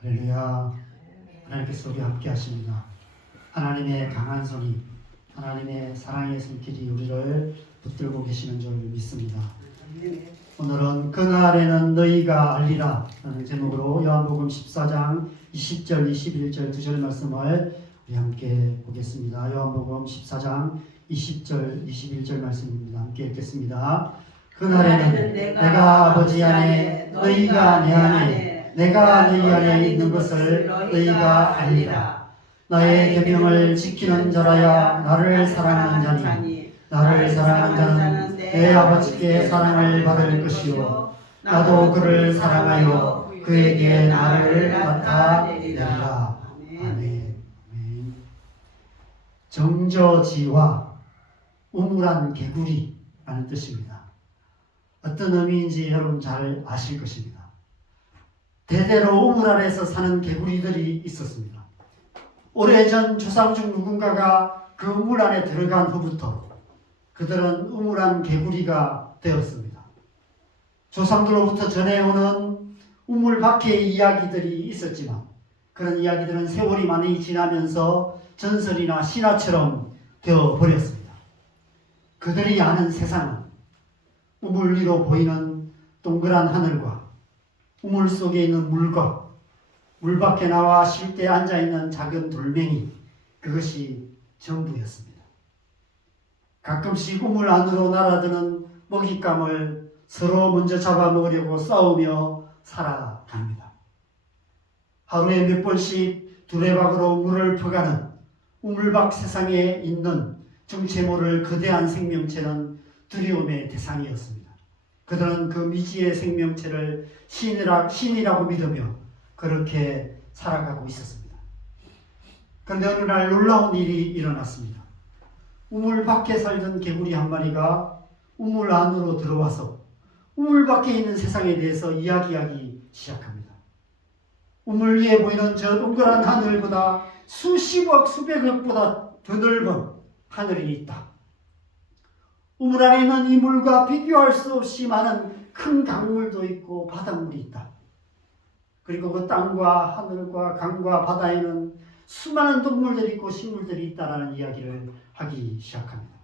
할렐루야. 하나님께서 우리 함께 하십니다. 하나님의 강한 손이, 하나님의 사랑의 손길이 우리를 붙들고 계시는 줄 믿습니다. 오늘은 그날에는 너희가 알리라 라는 제목으로 요한복음 14장 20절 21절 2절 말씀을 우리 함께 보겠습니다. 요한복음 14장 20절 21절 말씀입니다. 함께 읽겠습니다. 그날에는 내가 아버지 안에 너희가 내 안에 내가 너희 안에 있는 것을 너희가 알리라. 나의 계명을 지키는 자라야 나를 사랑하는 자니 나를 사랑하는 자는 내 아버지께 사랑을 받을 것이요 나도 그를 사랑하여 그에게 나를 나타내리라. 아멘. 정저지와 우물한 개구리라는 뜻입니다. 어떤 의미인지 여러분 잘 아실 것입니다. 대대로 우물 아래에서 사는 개구리들이 있었습니다. 오래전 조상 중 누군가가 그 우물 안에 들어간 후부터 그들은 우물안 개구리가 되었습니다. 조상들로부터 전해오는 우물 밖의 이야기들이 있었지만 그런 이야기들은 세월이 많이 지나면서 전설이나 신화처럼 되어버렸습니다. 그들이 아는 세상은 우물 위로 보이는 동그란 하늘과 우물 속에 있는 물과 물 밖에 나와 쉴 때 앉아있는 작은 돌멩이, 그것이 전부였습니다. 가끔씩 우물 안으로 날아드는 먹잇감을 서로 먼저 잡아먹으려고 싸우며 살아갑니다. 하루에 몇 번씩 두레박으로 물을 퍼가는 우물 밖 세상에 있는 정체 모를 거대한 생명체는 두려움의 대상이었습니다. 그들은 그 미지의 생명체를 신이라고 믿으며 그렇게 살아가고 있었습니다. 그런데 어느 날 놀라운 일이 일어났습니다. 우물 밖에 살던 개구리 한 마리가 우물 안으로 들어와서 우물 밖에 있는 세상에 대해서 이야기하기 시작합니다. 우물 위에 보이는 저 동그란 하늘보다 수십억, 수백억보다 더 넓은 하늘이 있다. 우물 안에 있는 이 물과 비교할 수 없이 많은 큰 강물도 있고 바닷물이 있다. 그리고 그 땅과 하늘과 강과 바다에는 수많은 동물들이 있고 식물들이 있다라는 이야기를 하기 시작합니다.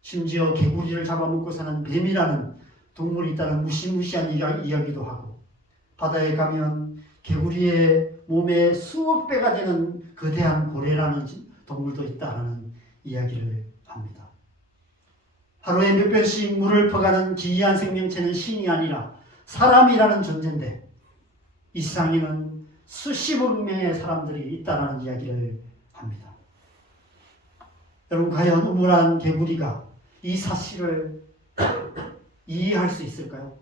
심지어 개구리를 잡아먹고 사는 뱀이라는 동물이 있다는 무시무시한 이야기도 하고, 바다에 가면 개구리의 몸에 수억 배가 되는 거대한 고래라는 동물도 있다라는 이야기를 합니다. 하루에 몇 번씩 물을 퍼가는 기이한 생명체는 신이 아니라 사람이라는 존재인데 이 세상에는 수십억 명의 사람들이 있다는 이야기를 합니다. 여러분, 과연 우물안 개구리가 이 사실을 이해할 수 있을까요?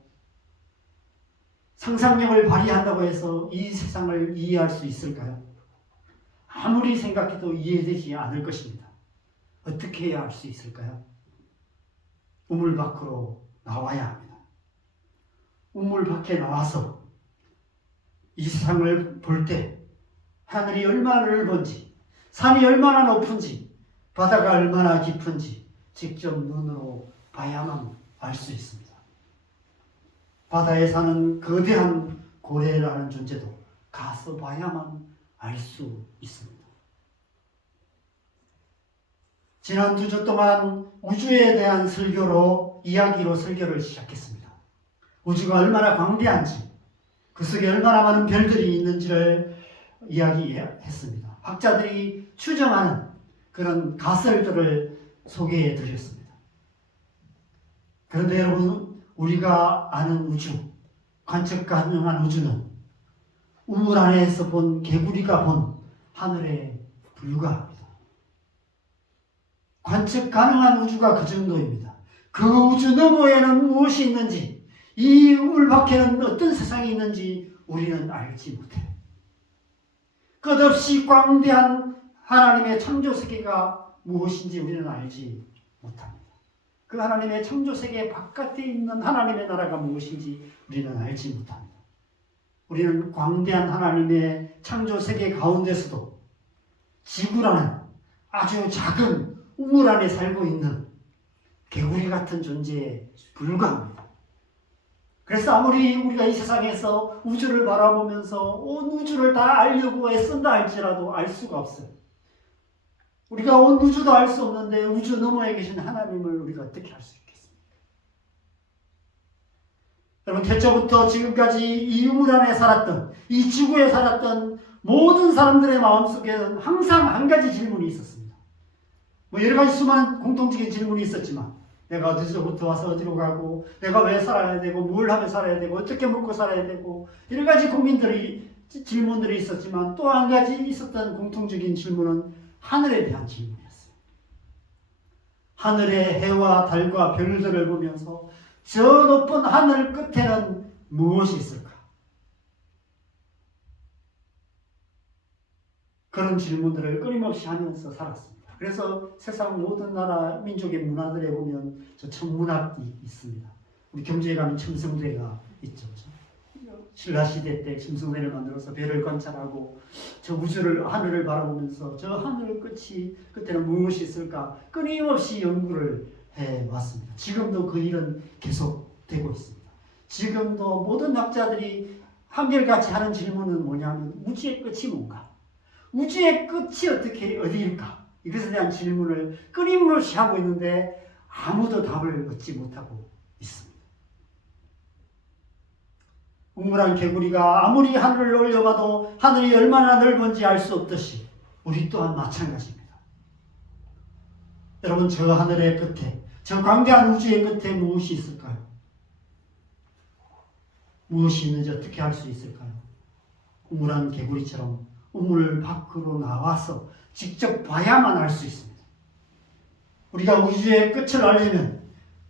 상상력을 발휘한다고 해서 이 세상을 이해할 수 있을까요? 아무리 생각해도 이해되지 않을 것입니다. 어떻게 해야 할 수 있을까요? 우물 밖으로 나와야 합니다. 우물 밖에 나와서 이 세상을 볼 때 하늘이 얼마나 넓은지, 산이 얼마나 높은지, 바다가 얼마나 깊은지 직접 눈으로 봐야만 알 수 있습니다. 바다에 사는 거대한 고래라는 존재도 가서 봐야만 알 수 있습니다. 지난 2주 동안 우주에 대한 이야기로 설교를 시작했습니다. 우주가 얼마나 광대한지, 그 속에 얼마나 많은 별들이 있는지를 이야기했습니다. 학자들이 추정하는 그런 가설들을 소개해 드렸습니다. 그런데 여러분, 우리가 아는 우주, 관측 가능한 우주는 우물 안에서 본 개구리가 본 하늘에 불과합니다. 관측 가능한 우주가 그 정도입니다. 그 우주 너머에는 무엇이 있는지, 이 우물 밖에는 어떤 세상이 있는지 우리는 알지 못해요. 끝없이 광대한 하나님의 창조세계가 무엇인지 우리는 알지 못합니다. 그 하나님의 창조세계 바깥에 있는 하나님의 나라가 무엇인지 우리는 알지 못합니다. 우리는 광대한 하나님의 창조세계 가운데서도 지구라는 아주 작은 우물 안에 살고 있는 개구리 같은 존재에 불과합니다. 그래서 아무리 우리가 이 세상에서 우주를 바라보면서 온 우주를 다 알려고 애쓴다 할지라도 알 수가 없어요. 우리가 온 우주도 알 수 없는데 우주 너머에 계신 하나님을 우리가 어떻게 알 수 있겠습니까? 여러분, 태초부터 지금까지 이 우물 안에 살았던, 이 지구에 살았던 모든 사람들의 마음속에는 항상 한 가지 질문이 있었습니다. 여러 가지 수많은 공통적인 질문이 있었지만, 내가 어디서부터 와서 어디로 가고, 내가 왜 살아야 되고, 뭘 하며 살아야 되고, 어떻게 먹고 살아야 되고, 여러 가지 질문들이 있었지만, 또 한 가지 있었던 공통적인 질문은 하늘에 대한 질문이었어요. 하늘의 해와 달과 별들을 보면서 저 높은 하늘 끝에는 무엇이 있을까? 그런 질문들을 끊임없이 하면서 살았습니다. 그래서 세상 모든 나라 민족의 문화들에 보면 저 천문학이 있습니다. 우리 경주에 가면 첨성대가 있죠. 신라시대 때 첨성대를 만들어서 별을 관찰하고 저 우주를, 하늘을 바라보면서 저 하늘 끝에는 무엇이 있을까 끊임없이 연구를 해왔습니다. 지금도 그 일은 계속되고 있습니다. 지금도 모든 학자들이 한결같이 하는 질문은 뭐냐면 우주의 끝이 뭔가? 우주의 끝이 어디일까? 이것에 대한 질문을 끊임없이 하고 있는데 아무도 답을 얻지 못하고 있습니다. 우물안 개구리가 아무리 하늘을 올려봐도 하늘이 얼마나 넓은지 알 수 없듯이 우리 또한 마찬가지입니다. 여러분, 저 하늘의 끝에, 저 광대한 우주의 끝에 무엇이 있을까요? 무엇이 있는지 어떻게 알 수 있을까요? 우물안 개구리처럼 우물 밖으로 나와서 직접 봐야만 알 수 있습니다. 우리가 우주의 끝을 알려면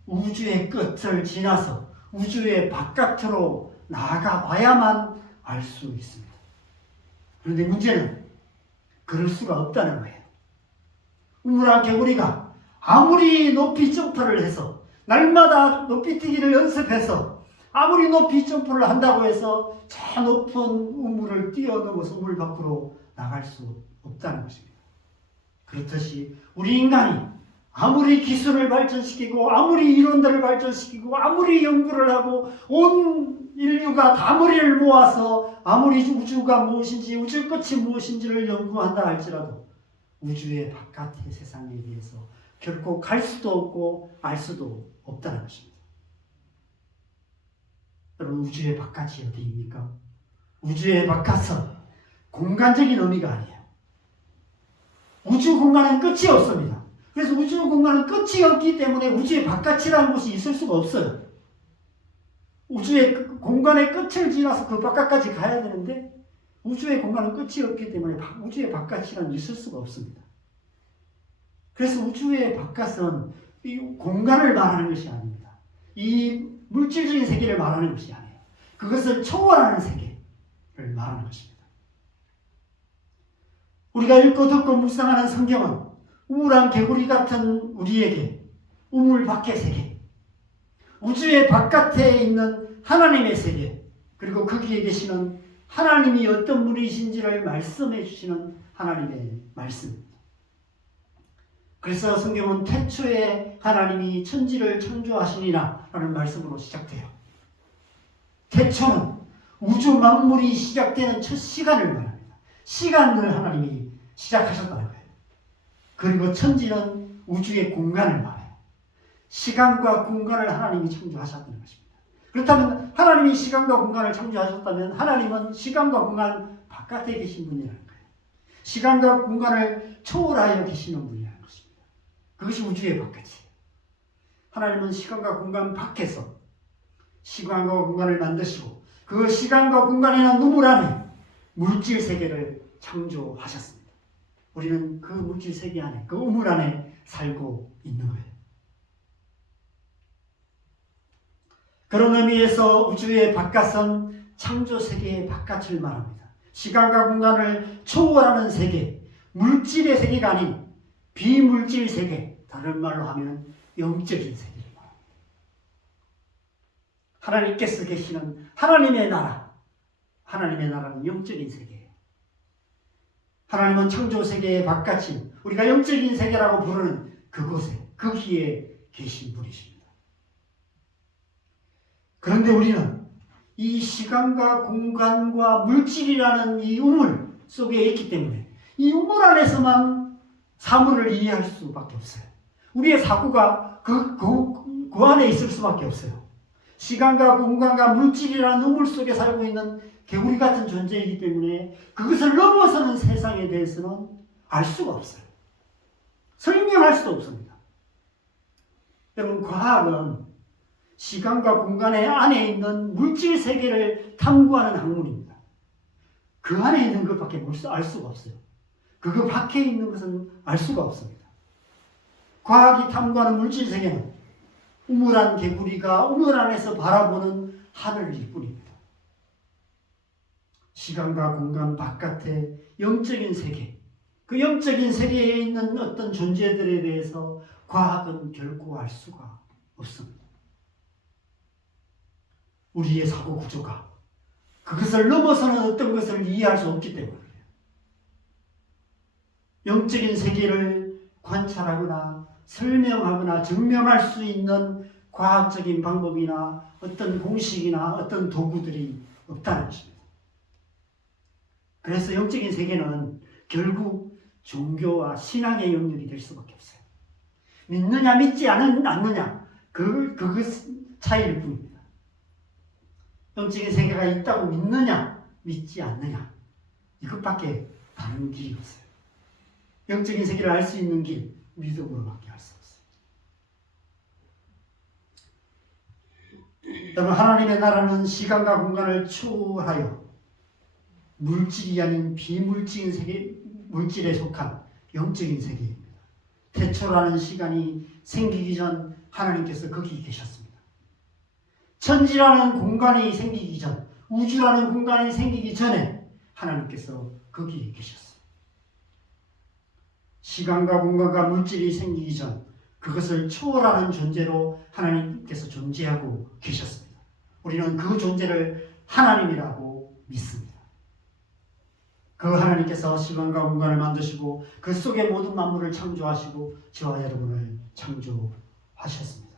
우주의 끝을 지나서 우주의 바깥으로 나아가 봐야만 알 수 있습니다. 그런데 문제는 그럴 수가 없다는 거예요. 우물안 개구리가 아무리 높이 점프를 해서 날마다 높이뛰기를 연습해서 아무리 높이 점프를 한다고 해서 저 높은 우물을 뛰어넘어서 우물 밖으로 나갈 수 없다는 것입니다. 그렇듯이 우리 인간이 아무리 기술을 발전시키고 아무리 이론들을 발전시키고 아무리 연구를 하고 온 인류가 다 머리를 모아서 아무리 우주가 무엇인지 우주 끝이 무엇인지를 연구한다 할지라도 우주의 바깥의 세상에 대해서 결코 갈 수도 없고 알 수도 없다는 것입니다. 여러분, 우주의 바깥이 어디입니까? 우주의 바깥은 공간적인 의미가 아니에요. 우주 공간은 끝이 없습니다. 그래서 우주 공간은 끝이 없기 때문에 우주의 바깥이라는 곳이 있을 수가 없어요. 우주의 공간의 끝을 지나서 그 바깥까지 가야 되는데 우주의 공간은 끝이 없기 때문에 우주의 바깥이라는 있을 수가 없습니다. 그래서 우주의 바깥은 이 공간을 말하는 것이 아닙니다. 이 물질적인 세계를 말하는 것이 아니에요. 그것을 초월하는 세계를 말하는 것입니다. 우리가 읽고 듣고 묵상하는 성경은 우물안 개구리 같은 우리에게 우물 밖의 세계, 우주의 바깥에 있는 하나님의 세계, 그리고 거기에 계시는 하나님이 어떤 분이신지를 말씀해 주시는 하나님의 말씀입니다. 그래서 성경은 태초에 하나님이 천지를 창조하시니라 라는 말씀으로 시작돼요. 태초는 우주 만물이 시작되는 첫 시간을 말합니다. 시간을 하나님이 시작하셨다는 거예요. 그리고 천지는 우주의 공간을 말해요. 시간과 공간을 하나님이 창조하셨다는 것입니다. 그렇다면 하나님이 시간과 공간을 창조하셨다면 하나님은 시간과 공간 바깥에 계신 분이라는 거예요. 시간과 공간을 초월하여 계시는 분이라는 것입니다. 그것이 우주의 바깥이에요. 하나님은 시간과 공간 밖에서 시간과 공간을 만드시고 그 시간과 공간이나 우물 안에 물질 세계를 창조하셨습니다. 우리는 그 물질 세계 안에, 그 우물 안에 살고 있는 거예요. 그런 의미에서 우주의 바깥은 창조 세계의 바깥을 말합니다. 시간과 공간을 초월하는 세계, 물질의 세계가 아닌 비물질 세계, 다른 말로 하면 영적인 세계를 말합니다. 하나님께서 계시는 하나님의 나라, 하나님의 나라는 영적인 세계예요. 하나님은 창조 세계의 바깥인 우리가 영적인 세계라고 부르는 그곳에, 거기에 계신 분이십니다. 그런데 우리는 이 시간과 공간과 물질이라는 이 우물 속에 있기 때문에 이 우물 안에서만 사물을 이해할 수밖에 없어요. 우리의 사고가 그 안에 있을 수밖에 없어요. 시간과 공간과 물질이라는 우물 속에 살고 있는 개구리 같은 존재이기 때문에 그것을 넘어서는 세상에 대해서는 알 수가 없어요. 설명할 수도 없습니다. 여러분, 과학은 시간과 공간의 안에 있는 물질 세계를 탐구하는 학문입니다. 그 안에 있는 것밖에 알 수가 없어요. 그거 밖에 있는 것은 알 수가 없습니다. 과학이 탐구하는 물질 세계는 우물안 개구리가 우물 안에서 바라보는 하늘일 뿐입니다. 시간과 공간 바깥의 영적인 세계, 그 영적인 세계에 있는 어떤 존재들에 대해서 과학은 결코 알 수가 없습니다. 우리의 사고 구조가 그것을 넘어서는 어떤 것을 이해할 수 없기 때문에 영적인 세계를 관찰하거나 설명하거나 증명할 수 있는 과학적인 방법이나 어떤 공식이나 어떤 도구들이 없다는 것입니다. 그래서 영적인 세계는 결국 종교와 신앙의 영역이 될 수밖에 없어요. 믿느냐 믿지 않느냐 그 차이일 뿐입니다. 영적인 세계가 있다고 믿느냐 믿지 않느냐 이것밖에 다른 길이 없어요. 영적인 세계를 알 수 있는 길 믿음으로밖에 알 수 없어요. 여러분, 하나님의 나라는 시간과 공간을 초월하여 물질이 아닌 비물질인 세계, 물질에 속한 영적인 세계입니다. 태초라는 시간이 생기기 전 하나님께서 거기 계셨습니다. 천지라는 공간이 생기기 전, 우주라는 공간이 생기기 전에 하나님께서 거기에 계셨어요. 시간과 공간과 물질이 생기기 전 그것을 초월하는 존재로 하나님께서 존재하고 계셨습니다. 우리는 그 존재를 하나님이라고 믿습니다. 그 하나님께서 시간과 공간을 만드시고 그 속에 모든 만물을 창조하시고 저와 여러분을 창조하셨습니다.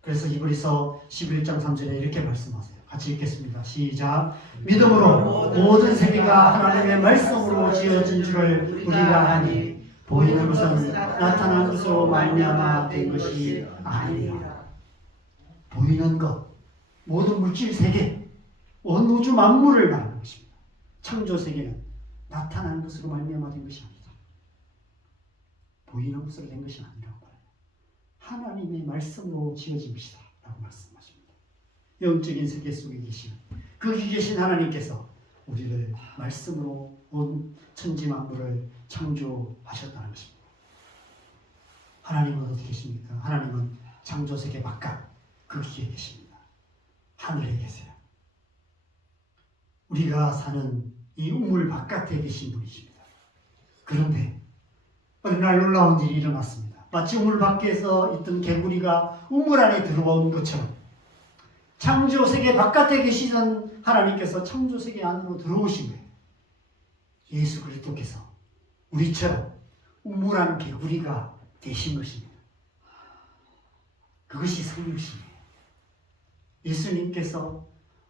그래서 히브리서 11장 3절에 이렇게 말씀하세요. 같이 읽겠습니다. 시작. 믿음으로 모든 세계가 하나님의 말씀으로 지어진 줄을 우리가 아니 보이는 것은 나타난 것으로 말미암아 된 것이 아니라. 보이는 것, 모든 물질 세계, 온 우주 만물을 말하는 것입니다. 창조 세계는 나타난 것으로 말미암아 된 것이 아니다. 보이는 것으로 된 것이 아니라고 말해요. 하나님의 말씀으로 지어진 것이다 라고 말씀하십니다. 영적인 세계 속에 계신 거기 계신 하나님께서 우리를 말씀으로 온 천지 만물을 창조하셨다는 것입니다. 하나님은 어디 계십니까? 하나님은 창조 세계 바깥 거기에 계십니다. 하늘에 계세요. 우리가 사는 이 우물 바깥에 계신 분이십니다. 그런데 어느 날 놀라운 일이 일어났습니다. 마치 우물 밖에서 있던 개구리가 우물 안에 들어온 것처럼 창조세계 바깥에 계시던 하나님께서 창조세계 안으로 들어오신 거예요. 예수 그리스도께서 우리처럼 우물안 개구리가 되신 것입니다. 그것이 성육신이에요. 예수님께서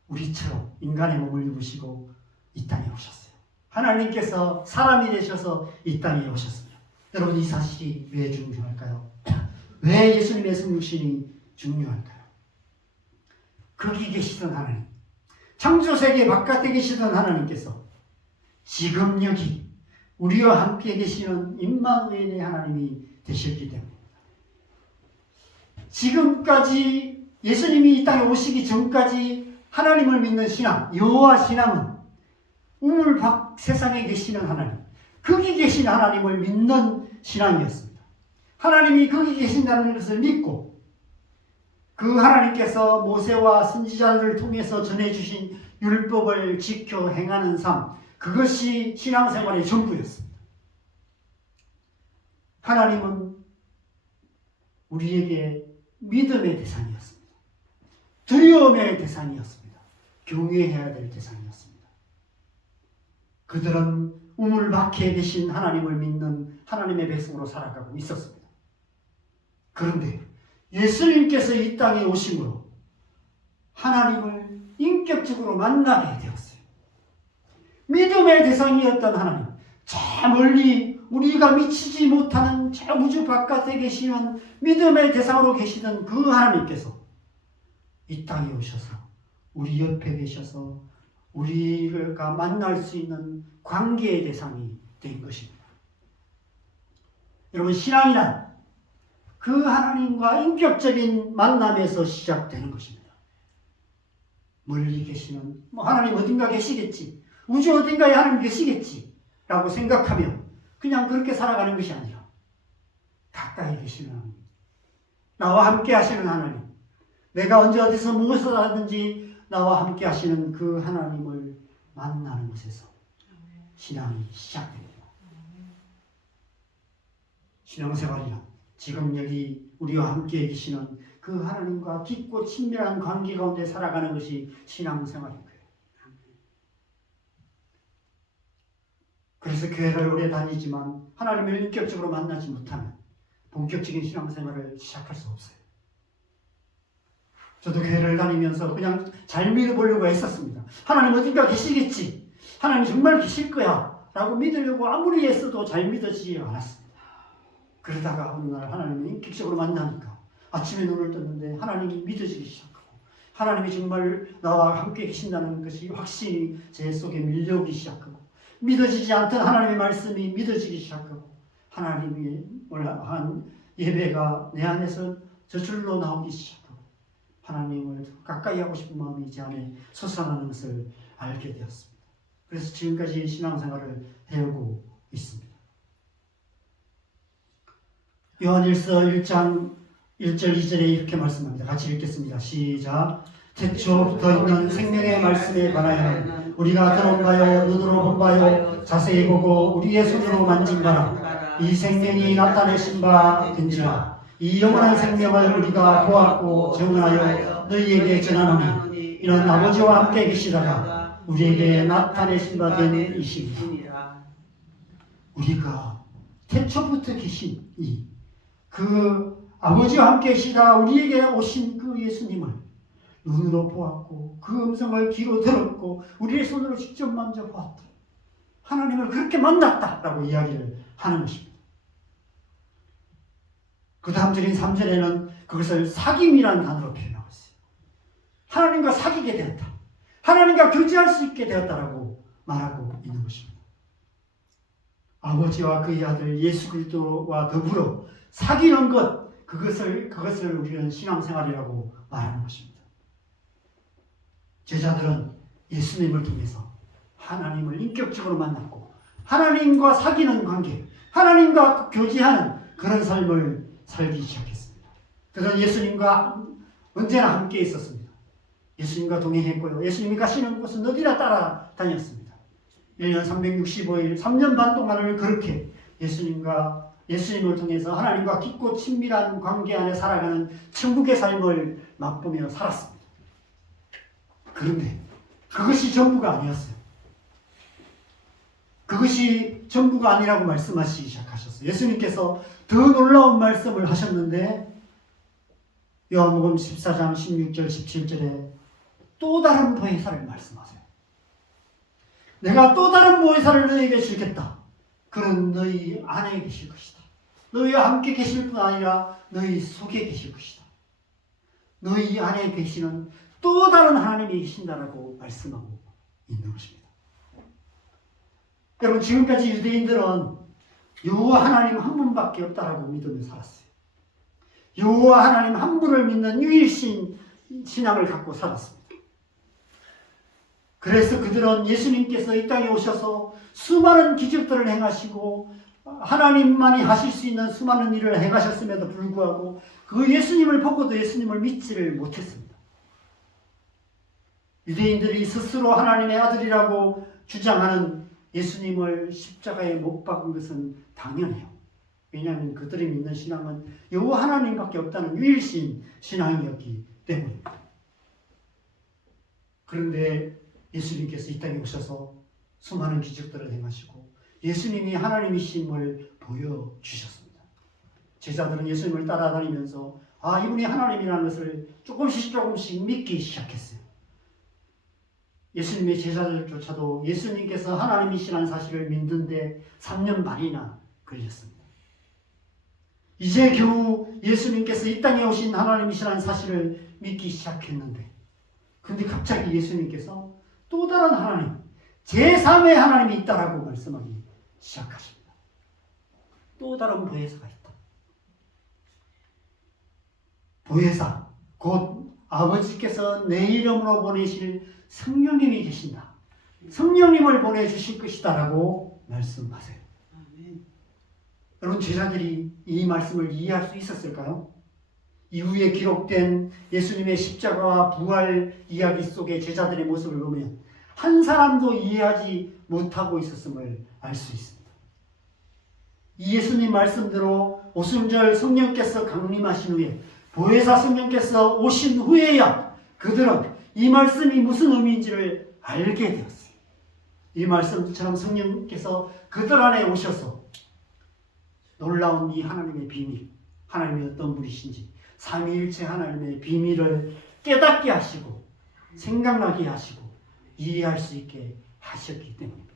우리처럼 인간의 몸을 입으시고 이 땅에 오셨어요. 하나님께서 사람이 되셔서 이 땅에 오셨습니다. 여러분, 이 사실이 왜 중요할까요? 왜 예수님의 성육신이 중요할까요? 거기 계시던 하나님, 창조세계 바깥에 계시던 하나님께서 지금 여기 우리와 함께 계시는 임마누엘의 하나님이 되셨기 때문입니다. 지금까지 예수님이 이 땅에 오시기 전까지 하나님을 믿는 신앙, 여호와 신앙은 우물 밖 세상에 계시는 하나님, 거기 계신 하나님을 믿는 신앙이었습니다. 하나님이 거기 계신다는 것을 믿고 그 하나님께서 모세와 선지자들을 통해서 전해주신 율법을 지켜 행하는 삶, 그것이 신앙생활의 전부였습니다. 하나님은 우리에게 믿음의 대상이었습니다. 두려움의 대상이었습니다. 경외해야 될 대상이었습니다. 그들은 우물 밖에 계신 하나님을 믿는 하나님의 백성으로 살아가고 있었습니다. 그런데 예수님께서 이 땅에 오심으로 하나님을 인격적으로 만나게 되었어요. 믿음의 대상이었던 하나님, 저 멀리 우리가 미치지 못하는 저 우주 바깥에 계시는 믿음의 대상으로 계시던 그 하나님께서 이 땅에 오셔서 우리 옆에 계셔서 우리가 만날 수 있는 관계의 대상이 된 것입니다. 여러분, 신앙이란 그 하나님과 인격적인 만남에서 시작되는 것입니다. 멀리 계시는 하나님 어딘가 계시겠지, 우주 어딘가에 하나님 계시겠지 라고 생각하며 그냥 그렇게 살아가는 것이 아니라 가까이 계시는 하나님, 나와 함께 하시는 하나님, 내가 언제 어디서 무엇을 하든지 나와 함께 하시는 그 하나님을 만나는 것에서 신앙이 시작됩니다. 신앙생활이란 지금 여기 우리와 함께 계시는 그 하나님과 깊고 친밀한 관계 가운데 살아가는 것이 신앙생활인 거예요. 그래서 교회를 오래 다니지만 하나님을 인격적으로 만나지 못하면 본격적인 신앙생활을 시작할 수 없어요. 저도 교회를 다니면서 그냥 잘 믿어보려고 했었습니다. 하나님 어딘가 계시겠지, 하나님 정말 계실 거야 라고 믿으려고 아무리 애써도 잘 믿어지지 않았습니다. 그러다가 어느 날 하나님을 인격적으로 만나니까 아침에 눈을 떴는데 하나님이 믿어지기 시작하고 하나님이 정말 나와 함께 계신다는 것이 확신이 제 속에 밀려오기 시작하고 믿어지지 않던 하나님의 말씀이 믿어지기 시작하고 하나님이 한 예배가 내 안에서 저절로 나오기 시작하고 하나님을 가까이 하고 싶은 마음이 제 안에 솟아나는 것을 알게 되었습니다. 그래서 지금까지 신앙생활을 해오고 있습니다. 요한일서 1장 1절 2절에 이렇게 말씀합니다. 같이 읽겠습니다. 시작. 태초부터 있는 생명의 말씀에 관하여 우리가 들은 바요 눈으로 본 바요 자세히 보고 우리의 손으로 만진 바라. 이 생명이 나타내신 바 된지라. 이 영원한 생명을 우리가 보았고 증언하여 너희에게 전하노니 이는 아버지와 함께 계시다가 우리에게 나타내신 바 된 이십니다. 우리가 태초부터 계신 그 아버지와 함께 계시다가 우리에게 오신 그 예수님을 눈으로 보았고 그 음성을 귀로 들었고 우리의 손으로 직접 만져보았다. 하나님을 그렇게 만났다라고 이야기를 하는 것입니다. 그 다음 절인 3절에는 그것을 사귐이라는 단어로 표현하고 있어요. 하나님과 사귀게 되었다. 하나님과 교제할 수 있게 되었다라고 말하고 있는 것입니다. 아버지와 그의 아들 예수 그리스도와 더불어 사귀는 것, 그것을 우리는 신앙생활이라고 말하는 것입니다. 제자들은 예수님을 통해서 하나님을 인격적으로 만났고 하나님과 사귀는 관계, 하나님과 교제하는 그런 삶을 살기 시작했습니다. 그들은 예수님과 언제나 함께 있었습니다. 예수님과 동행했고요. 예수님이 가시는 곳은 어디나 따라다녔습니다. 1년 365일, 3년 반 동안을 그렇게 예수님을 통해서 하나님과 깊고 친밀한 관계 안에 살아가는 천국의 삶을 맛보며 살았습니다. 그런데 그것이 전부가 아니었어요. 그것이 전부가 아니라고 말씀하시기 시작하셨어요. 예수님께서 더 놀라운 말씀을 하셨는데 요한복음 14장 16절 17절에 또 다른 보혜사를 말씀하세요. 내가 또 다른 보혜사를 너희에게 주겠다. 그는 너희 안에 계실 것이다. 너희와 함께 계실 뿐 아니라 너희 속에 계실 것이다. 너희 안에 계시는 또 다른 하나님이 계신다라고 말씀하고 있는 것입니다. 여러분, 지금까지 유대인들은 여호와 하나님 한 분밖에 없다라고 믿으며 살았어요. 여호와 하나님 한 분을 믿는 유일신 신앙을 갖고 살았습니다. 그래서 그들은 예수님께서 이 땅에 오셔서 수많은 기적들을 행하시고 하나님만이 하실 수 있는 수많은 일을 행하셨음에도 불구하고 그 예수님을 보고도 예수님을 믿지를 못했습니다. 유대인들이 스스로 하나님의 아들이라고 주장하는 예수님을 십자가에 못 박은 것은 당연해요. 왜냐하면 그들이 믿는 신앙은 여호와 하나님밖에 없다는 유일신 신앙이었기 때문입니다. 그런데 예수님께서 이 땅에 오셔서 수많은 기적들을 행하시고 예수님이 하나님이심을 보여주셨습니다. 제자들은 예수님을 따라다니면서 이분이 하나님이라는 것을 조금씩 믿기 시작했어요. 예수님의 제자들조차도 예수님께서 하나님이시라는 사실을 믿는데 3년 반이나 걸렸습니다. 이제 겨우 예수님께서 이 땅에 오신 하나님이시라는 사실을 믿기 시작했는데, 근데 갑자기 예수님께서 또 다른 하나님, 제3의 하나님이 있다라고 말씀하기 시작하십니다. 또 다른 보혜사가 있다. 보혜사, 곧 아버지께서 내 이름으로 보내실 성령님이 계신다. 성령님을 보내주실 것이다 라고 말씀하세요. 아멘. 여러분, 제자들이 이 말씀을 이해할 수 있었을까요? 이후에 기록된 예수님의 십자가와 부활 이야기 속의 제자들의 모습을 보면 한 사람도 이해하지 못하고 있었음을 알 수 있습니다. 이 예수님 말씀대로 오순절 성령께서 강림하신 후에, 보혜사 성령께서 오신 후에야 그들은 이 말씀이 무슨 의미인지를 알게 되었어요. 이 말씀처럼 성령께서 그들 안에 오셔서 놀라운 이 하나님의 비밀, 하나님이 어떤 분이신지, 삼위일체 하나님의 비밀을 깨닫게 하시고 생각나게 하시고 이해할 수 있게 하셨기 때문입니다.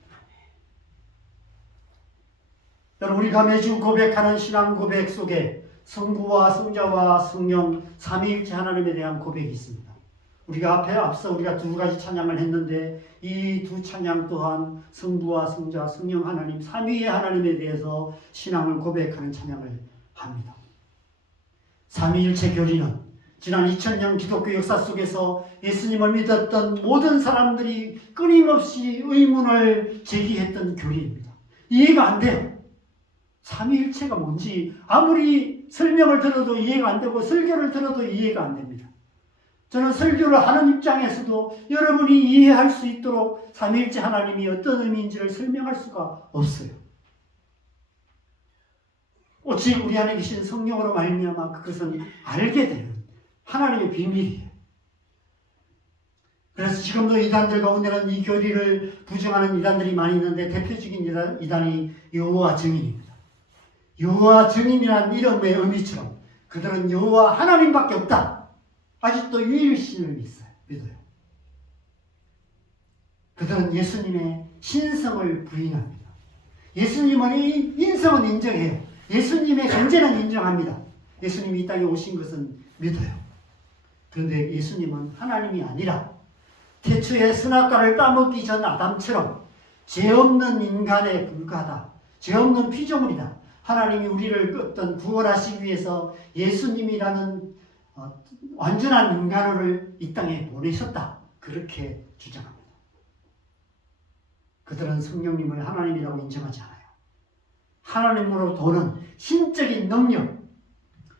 여러분, 우리가 매주 고백하는 신앙 고백 속에 성부와 성자와 성령 삼위일체 하나님에 대한 고백이 있습니다. 우리가 앞서 우리가 두 가지 찬양을 했는데 이 두 찬양 또한 성부와 성자, 성령 하나님, 삼위의 하나님에 대해서 신앙을 고백하는 찬양을 합니다. 삼위일체 교리는 지난 2000년 기독교 역사 속에서 예수님을 믿었던 모든 사람들이 끊임없이 의문을 제기했던 교리입니다. 이해가 안 돼요. 삼위일체가 뭔지 아무리 설명을 들어도 이해가 안 되고 설교를 들어도 이해가 안 됩니다. 저는 설교를 하는 입장에서도 여러분이 이해할 수 있도록 삼위일체 하나님이 어떤 의미인지를 설명할 수가 없어요. 오직 우리 안에 계신 성령으로 말미암아 그것은 알게 되는 하나님의 비밀이에요. 그래서 지금도 이단들 가운데는 이 교리를 부정하는 이단들이 많이 있는데 대표적인 이단이 여호와 증인입니다. 여호와 증인이라는 이름의 의미처럼 그들은 여호와 하나님밖에 없다. 아직도 유일신을 믿어요. 그들은 예수님의 신성을 부인합니다. 예수님의 인성은 인정해요. 예수님의 존재는 인정합니다. 예수님이 이 땅에 오신 것은 믿어요. 그런데 예수님은 하나님이 아니라 태초에 선악과를 따먹기 전 아담처럼 죄 없는 인간에 불과하다. 죄 없는 피조물이다. 하나님이 우리를 어떤 구원하시기 위해서 예수님이라는 완전한 인간을 이 땅에 보내셨다. 그렇게 주장합니다. 그들은 성령님을 하나님이라고 인정하지 않아요. 하나님으로부터는 신적인 능력,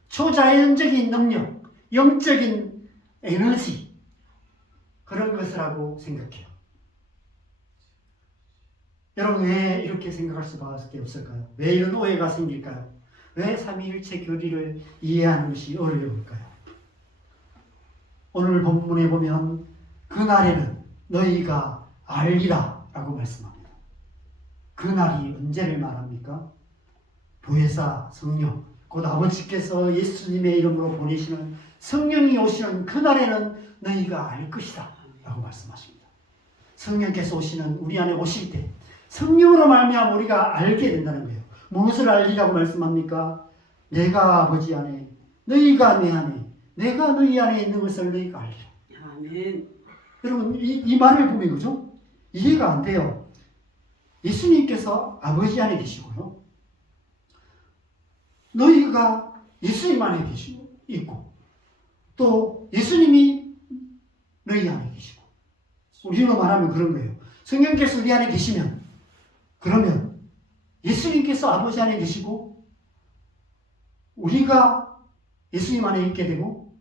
초자연적인 능력, 영적인 에너지, 그런 것이라고 생각해요. 여러분, 왜 이렇게 생각할 수밖에 없을까요? 왜 이런 오해가 생길까요? 왜 삼위일체 교리를 이해하는 것이 어려울까요? 오늘 본문에 보면 그날에는 너희가 알리라 라고 말씀합니다. 그날이 언제를 말합니까? 보혜사 성령, 곧 아버지께서 예수님의 이름으로 보내시는 성령이 오시는 그날에는 너희가 알 것이다 라고 말씀하십니다. 성령께서 오시는 우리 안에 오실 때 성령으로 말미암아 우리가 알게 된다는 거예요. 무엇을 알리라고 말씀합니까? 내가 아버지 안에, 너희가 내 안에, 내가 너희 안에 있는 것을 너희가 알리라. 아멘. 여러분, 이 말을 보면 그죠? 이해가 안 돼요. 예수님께서 아버지 안에 계시고요. 너희가 예수님 안에 계시고 있고 또 예수님이 너희 안에 계시고, 우리로 말하면 그런 거예요. 성령께서 우리 안에 계시면 그러면 예수님께서 아버지 안에 계시고 우리가 예수님 안에 있게 되고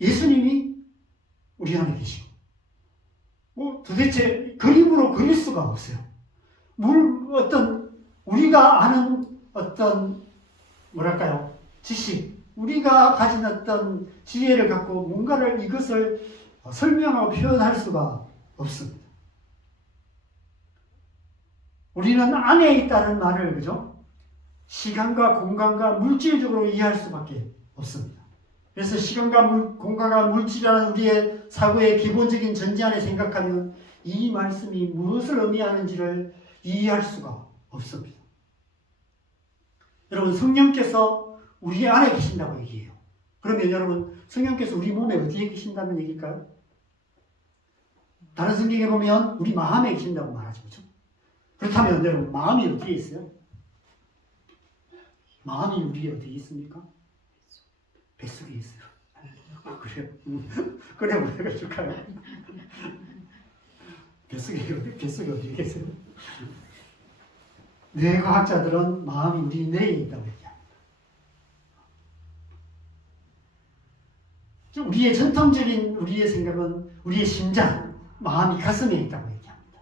예수님이 우리 안에 계시고, 도대체 그림으로 그릴 수가 없어요. 어떤 우리가 아는 어떤 뭐랄까요, 지식, 우리가 가진 어떤 지혜를 갖고 뭔가를 이것을 설명하고 표현할 수가 없습니다. 우리는 안에 있다는 말을, 그죠? 시간과 공간과 물질적으로 이해할 수밖에 없습니다. 그래서 시간과 공간과 물질이라는 우리의 사고의 기본적인 전제 안에 생각하면 이 말씀이 무엇을 의미하는지를 이해할 수가 없습니다. 여러분, 성령께서 우리 안에 계신다고 얘기해요. 그러면 여러분, 성령께서 우리 몸에 어디에 계신다는 얘기일까요? 다른 성경에 보면 우리 마음에 계신다고 말하죠. 그렇죠? 그렇다면 여러분, 마음이 어디에 있어요? 마음이 우리 어디에 있습니까? 뱃속에 있어요. 그래요? 그래, 뭐 해줄까요? 뱃속에 어디에 계세요? 뇌과학자들은 마음이 우리 뇌에 있다고 얘기합니다. 우리의 전통적인 우리의 생각은 우리의 심장, 마음이 가슴에 있다고 얘기합니다.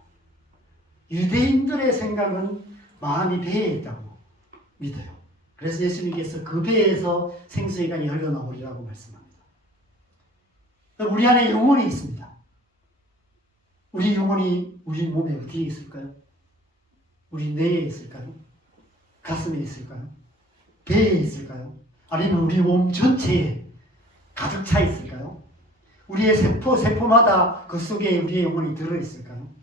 유대인들의 생각은 마음이 배에 있다고 믿어요. 그래서 예수님께서 그 배에서 생수의 강이 흘러나오리라고 말씀합니다. 우리 안에 영혼이 있습니다. 우리 영혼이 우리 몸에 어디에 있을까요? 우리 뇌에 있을까요? 가슴에 있을까요? 배에 있을까요? 아니면 우리 몸 전체에 가득 차 있을까요? 우리의 세포마다 그 속에 우리의 영혼이 들어있을까요?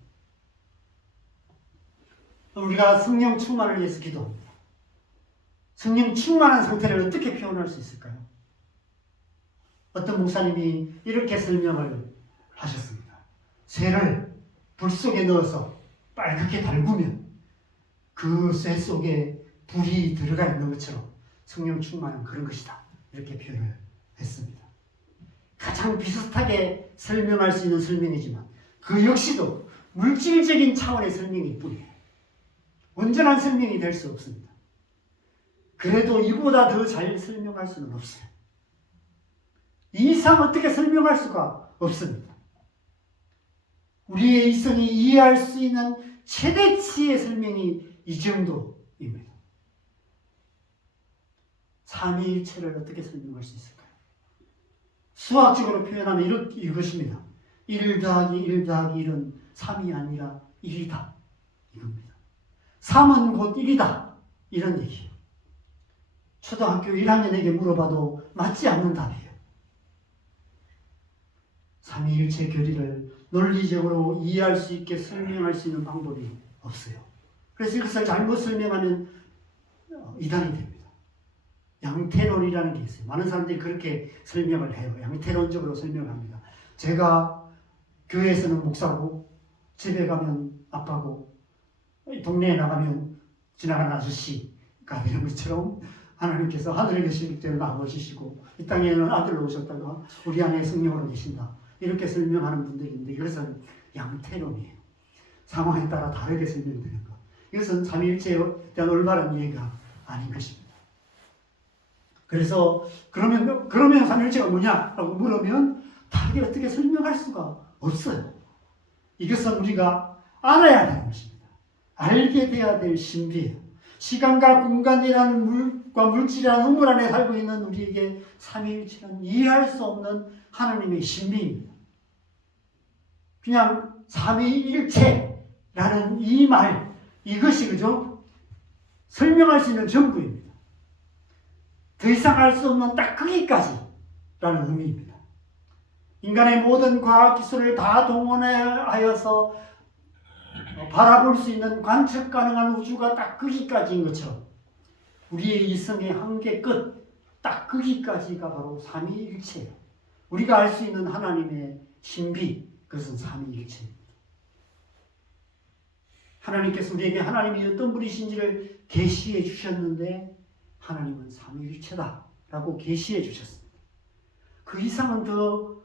우리가 성령 충만을 위해서 기도합니다. 성령 충만한 상태를 어떻게 표현할 수 있을까요? 어떤 목사님이 이렇게 설명을 하셨습니다. 쇠를 불 속에 넣어서 빨갛게 달구면 그 쇠 속에 불이 들어가 있는 것처럼 성령 충만은 그런 것이다. 이렇게 표현을 했습니다. 가장 비슷하게 설명할 수 있는 설명이지만 그 역시도 물질적인 차원의 설명일 뿐이에요. 온전한 설명이 될 수 없습니다. 그래도 이보다 더 잘 설명할 수는 없어요. 이 이상 어떻게 설명할 수가 없습니다. 우리의 이성이 이해할 수 있는 최대치의 설명이 이 정도입니다. 삼위일체를 어떻게 설명할 수 있을까요? 수학적으로 표현하면 이것입니다. 1 더하기 1 더하기 1은 3이 아니라 1이다. 이겁니다. 3은 곧 1이다. 이런 얘기예요. 초등학교 1학년에게 물어봐도 맞지 않는 답이에요. 삼위일체 교리를 논리적으로 이해할 수 있게 설명할 수 있는 방법이 없어요. 그래서 이것을 잘못 설명하면 이단이 됩니다. 양태론이라는 게 있어요. 많은 사람들이 그렇게 설명을 해요. 양태론적으로 설명을 합니다. 제가 교회에서는 목사고 집에 가면 아빠고 동네에 나가면 지나가는 아저씨가 되는 것처럼 하나님께서 하늘에 계실 때는 아버지시고 이 땅에는 아들로 오셨다가 우리 안에 성령으로 계신다. 이렇게 설명하는 분들이 있는데 이것은 양태론이에요. 상황에 따라 다르게 설명되는 것. 이것은 삼위일체에 대한 올바른 이해가 아닌 것입니다. 그래서 그러면 삼위일체가 뭐냐라고 물으면 다르게 어떻게 설명할 수가 없어요. 이것은 우리가 알아야 되는 것입니다. 알게 돼야 될 신비예요. 시간과 공간이라는 물과 물질이라는 우물 안에 살고 있는 우리에게 삼위일체는 이해할 수 없는 하나님의 신비입니다. 그냥 삼위일체라는 이 말, 이것이 그죠? 설명할 수 있는 전부입니다. 더 이상 알 수 없는 딱 거기까지라는 의미입니다. 인간의 모든 과학기술을 다 동원하여서 바라볼 수 있는 관측 가능한 우주가 딱 거기까지인 것처럼 우리의 이성의 한계 끝, 딱 거기까지가 바로 삼위일체예요. 우리가 알 수 있는 하나님의 신비, 그것은 삼위일체입니다. 하나님께서 우리에게 하나님이 어떤 분이신지를 계시해 주셨는데 하나님은 삼위일체다라고 계시해 주셨습니다. 그 이상은 더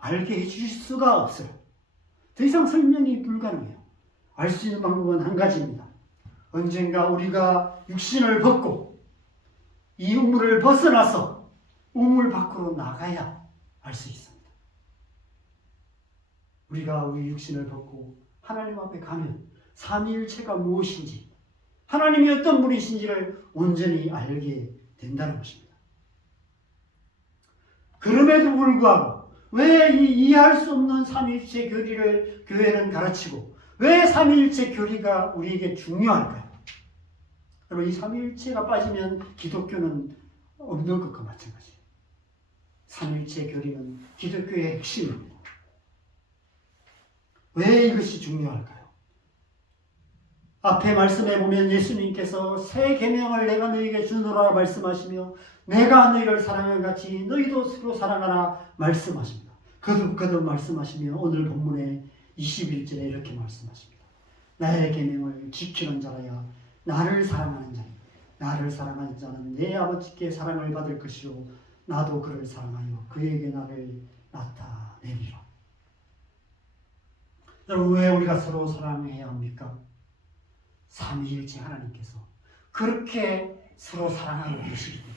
알게 해주실 수가 없어요. 더 이상 설명이 불가능해요. 알 수 있는 방법은 한 가지입니다. 언젠가 우리가 육신을 벗고 이 우물을 벗어나서 우물 밖으로 나가야 알 수 있습니다. 우리가 우리 육신을 벗고 하나님 앞에 가면 삼위일체가 무엇인지 하나님이 어떤 분이신지를 온전히 알게 된다는 것입니다. 그럼에도 불구하고 왜 이 이해할 수 없는 삼위일체 교리를 교회는 가르치고 왜 삼위일체 교리가 우리에게 중요할까요? 여러분, 이 삼위일체가 빠지면 기독교는 없는 것과 마찬가지예요. 삼일체 교리는 기독교의 핵심입니다. 왜 이것이 중요할까요? 앞에 말씀해 보면 예수님께서 새 계명을 내가 너희에게 주노라 말씀하시며 내가 너희를 사랑한 같이 너희도 서로 사랑하라 말씀하십니다. 거듭 말씀하시며 오늘 본문의 21절에 이렇게 말씀하십니다. 나의 계명을 지키는 자라야 나를 사랑하는 자니 나를 사랑하는 자는 내 아버지께 사랑을 받을 것이요 나도 그를 사랑하여 그에게 나를 나타내리라. 여러분, 왜 우리가 서로 사랑해야 합니까? 삼위일체 하나님께서 그렇게 서로 사랑하고 계시기 때문에.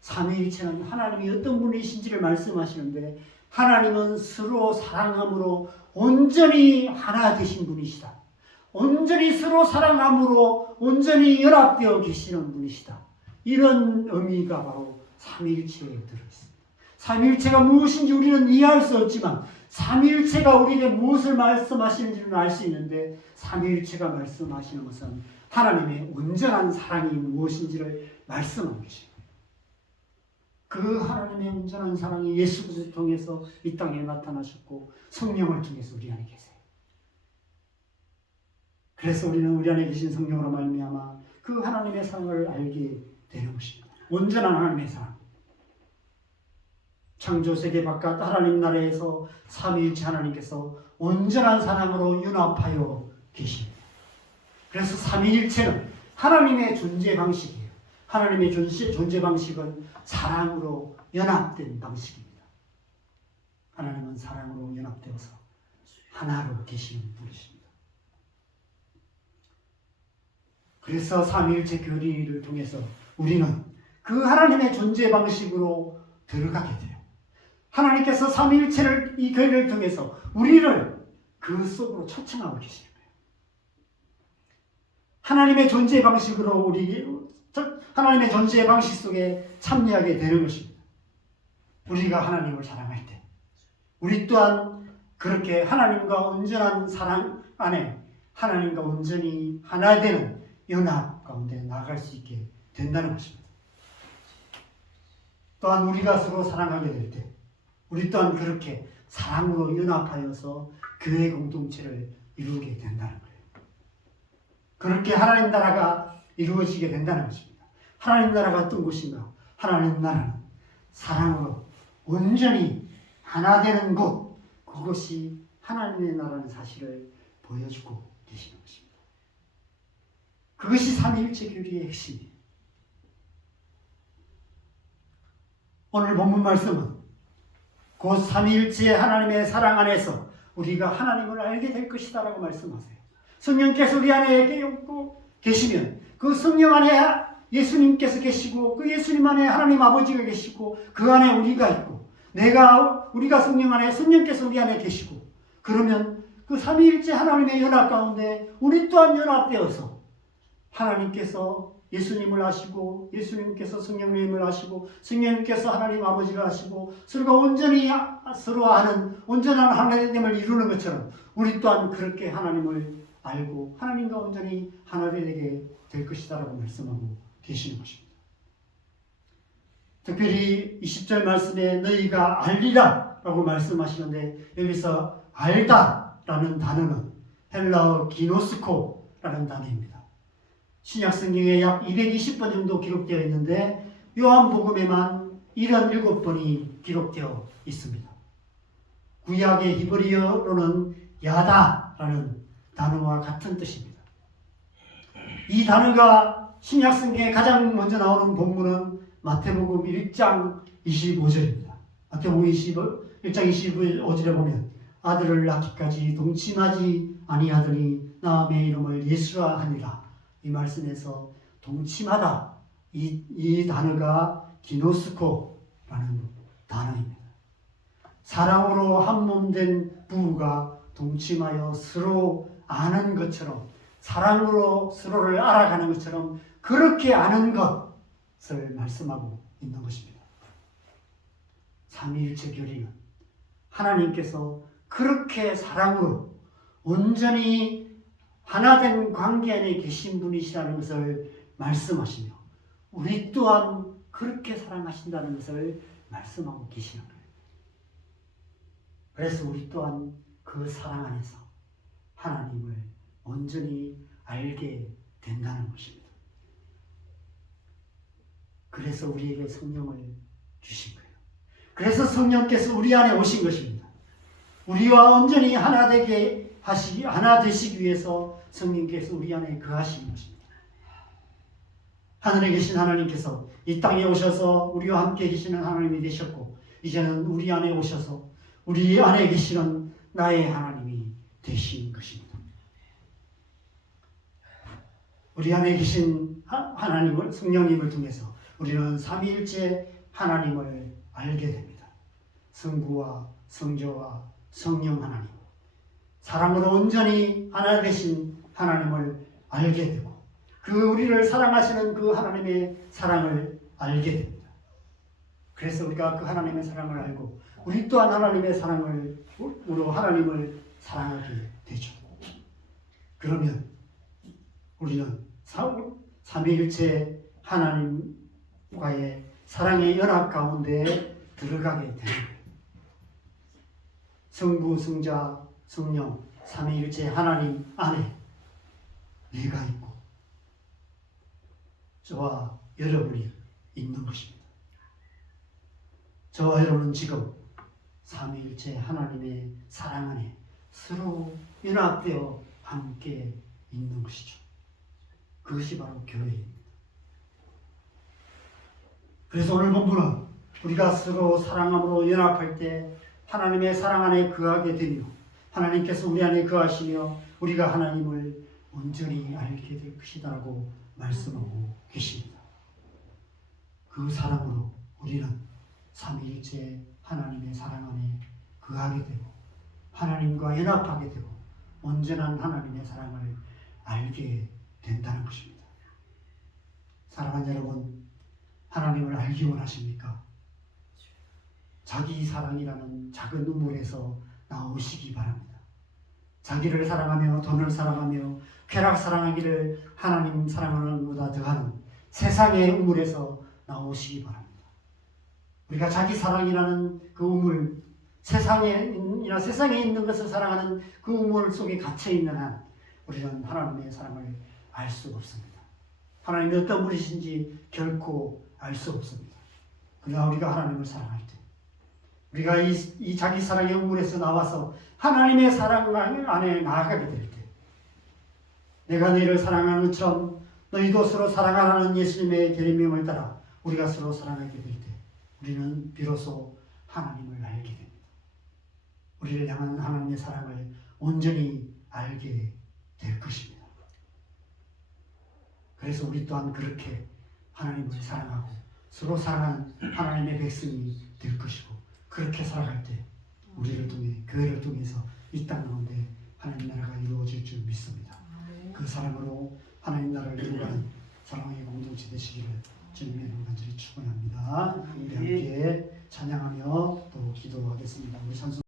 삼위일체는 하나님이 어떤 분이신지를 말씀하시는데 하나님은 서로 사랑함으로 온전히 하나 되신 분이시다. 온전히 서로 사랑함으로 온전히 연합되어 계시는 분이시다. 이런 의미가 바로 삼위일체에 들어있습니다. 삼위일체가 무엇인지 우리는 이해할 수 없지만 삼위일체가 우리에게 무엇을 말씀하시는지는 알 수 있는데 삼위일체가 말씀하시는 것은 하나님의 온전한 사랑이 무엇인지를 말씀하는 것입니다. 그 하나님의 온전한 사랑이 예수 그리스도를 통해서 이 땅에 나타나셨고 성령을 통해서 우리 안에 계세요. 그래서 우리는 우리 안에 계신 성령으로 말미암아 그 하나님의 사랑을 알게 되는 것입니다. 온전한 하나님의 사랑. 창조세계 바깥 하나님 나라에서 삼위일체 하나님께서 온전한 사랑으로 융합하여 계십니다. 그래서 삼위일체는 하나님의 존재 방식이에요. 하나님의 존재 방식은 사랑으로 연합된 방식입니다. 하나님은 사랑으로 연합되어서 하나로 계시는 분이십니다. 그래서 삼위일체 교리를 통해서 우리는 그 하나님의 존재 방식으로 들어가게 돼요. 하나님께서 삼위일체를 이 교리를 통해서 우리를 그 속으로 초청하고 계시는 거예요. 하나님의 존재 방식으로 하나님의 존재 방식 속에 참여하게 되는 것입니다. 우리가 하나님을 사랑할 때 우리 또한 그렇게 하나님과 온전한 사랑 안에 하나님과 온전히 하나 되는 연합 가운데 나아갈 수 있게 된다는 것입니다. 또한 우리가 서로 사랑하게 될 때 우리 또한 그렇게 사랑으로 연합하여서 교회 공동체를 이루게 된다는 거예요. 그렇게 하나님 나라가 이루어지게 된다는 것입니다. 하나님 나라가 어떤 곳인가? 하나님 나라는 사랑으로 온전히 하나 되는 곳, 그것이 하나님의 나라는 사실을 보여주고 계시는 것입니다. 그것이 삼위일체 교리의 핵심이에요. 오늘 본문 말씀은 곧 삼위일체 하나님의 사랑 안에서 우리가 하나님을 알게 될 것이다 라고 말씀하세요. 성령께서 우리 안에 계시면 그 성령 안에 예수님께서 계시고 그 예수님 안에 하나님 아버지가 계시고 그 안에 우리가 있고 우리가 성령 안에 성령께서 우리 안에 계시고 그러면 그 삼위일체 하나님의 연합 가운데 우리 또한 연합되어서 하나님께서 예수님을 아시고 예수님께서 성령님을 아시고 성령님께서 하나님 아버지를 아시고 서로가 온전히 서로 아는 온전한 하나됨을 이루는 것처럼 우리 또한 그렇게 하나님을 알고 하나님과 온전히 하나 되게 될 것이다 라고 말씀하고 계시는 것입니다. 특별히 20절 말씀에 너희가 알리라 라고 말씀하시는데 여기서 알다 라는 단어는 헬라어 기노스코 라는 단어입니다. 신약 성경에 약 220번 정도 기록되어 있는데 요한복음에만 77번이 기록되어 있습니다. 구약의 히브리어로는 야다라는 단어와 같은 뜻입니다. 이 단어가 신약 성경에 가장 먼저 나오는 본문은 마태복음 1장 25절입니다. 마태복음 1장 25절에 보면 아들을 낳기까지 동침하지 아니하더니 나의 이름을 예수라 하니라. 이 말씀에서 동침하다 이 단어가 기노스코라는 단어입니다. 사랑으로 한 몸 된 부부가 동침하여 서로 아는 것처럼 사랑으로 서로를 알아가는 것처럼 그렇게 아는 것을 말씀하고 있는 것입니다. 삼위일체 교리는 하나님께서 그렇게 사랑으로 온전히 하나된 관계 안에 계신 분이시라는 것을 말씀하시며 우리 또한 그렇게 사랑하신다는 것을 말씀하고 계시는 거예요. 그래서 우리 또한 그 사랑 안에서 하나님을 온전히 알게 된다는 것입니다. 그래서 우리에게 성령을 주신 거예요. 그래서 성령께서 우리 안에 오신 것입니다. 우리와 온전히 하나 되시기 위해서 성령께서 우리 안에 거하시는 것입니다. 하늘에 계신 하나님께서 이 땅에 오셔서 우리와 함께 계시는 하나님이 되셨고, 이제는 우리 안에 오셔서 우리 안에 계시는 나의 하나님이 되신 것입니다. 우리 안에 계신 하나님을, 성령님을 통해서 우리는 삼위일체 하나님을 알게 됩니다. 성부와 성자와 성령 하나님, 사랑으로 온전히 하나 되신 하나님을 알게 되고, 그 우리를 사랑하시는 그 하나님의 사랑을 알게 됩니다. 그래서 우리가 그 하나님의 사랑을 알고 우리 또한 하나님의 사랑으로 하나님을 사랑하게 되죠. 그러면 우리는 삼위일체 하나님과의 사랑의 연합 가운데 들어가게 되는 거예요. 성부, 성자, 성령, 삼위일체 하나님 안에 내가 있고 저와 여러분이 있는 것입니다. 저와 여러분은 지금 삼위일체 하나님의 사랑 안에 서로 연합되어 함께 있는 것이죠. 그것이 바로 교회입니다. 그래서 오늘 본문은 우리가 서로 사랑함으로 연합할 때 하나님의 사랑 안에 거하게 되며, 하나님께서 우리 안에 거하시며 우리가 하나님을 온전히 알게 될 것이다라고 말씀하고 계십니다. 그 사랑으로 우리는 삼위일체 하나님의 사랑 안에 거하게 되고 하나님과 연합하게 되고 온전한 하나님의 사랑을 알게 된다는 것입니다. 사랑하는 여러분, 하나님을 알기 원하십니까? 자기 사랑이라는 작은 우물에서 나오시기 바랍니다. 자기를 사랑하며 돈을 사랑하며 쾌락 사랑하기를 하나님 사랑하는 것보다 더하는 세상의 우물에서 나오시기 바랍니다. 우리가 자기 사랑이라는 그 우물, 세상에 있는 것을 사랑하는 그 우물 속에 갇혀 있는 한 우리는 하나님의 사랑을 알 수 없습니다. 하나님이 어떤 분이신지 결코 알 수 없습니다. 그러나 우리가 하나님을 사랑할 때, 우리가 이 자기 사랑의 우물에서 나와서 하나님의 사랑 안에 나아가게 될 때, 내가 너희를 사랑하는 것처럼 너희도 서로 사랑하라는 예수님의 계명을 따라 우리가 서로 사랑하게 될 때, 우리는 비로소 하나님을 알게 됩니다. 우리를 향한 하나님의 사랑을 온전히 알게 될 것입니다. 그래서 우리 또한 그렇게 하나님을 사랑하고 서로 사랑하는 하나님의 백성이 될 것이고, 그렇게 살아갈 때 우리를 통해, 교회를 통해서 이 땅 가운데 하나님 나라가 이루어질 줄 믿습니다. 그 사랑으로 하나님 나라를 이루어가는 사랑의 공동체 되시기를 주님의 이름으로 간절히 축원합니다. 우리 함께 찬양하며 또 기도하겠습니다. 우리 찬송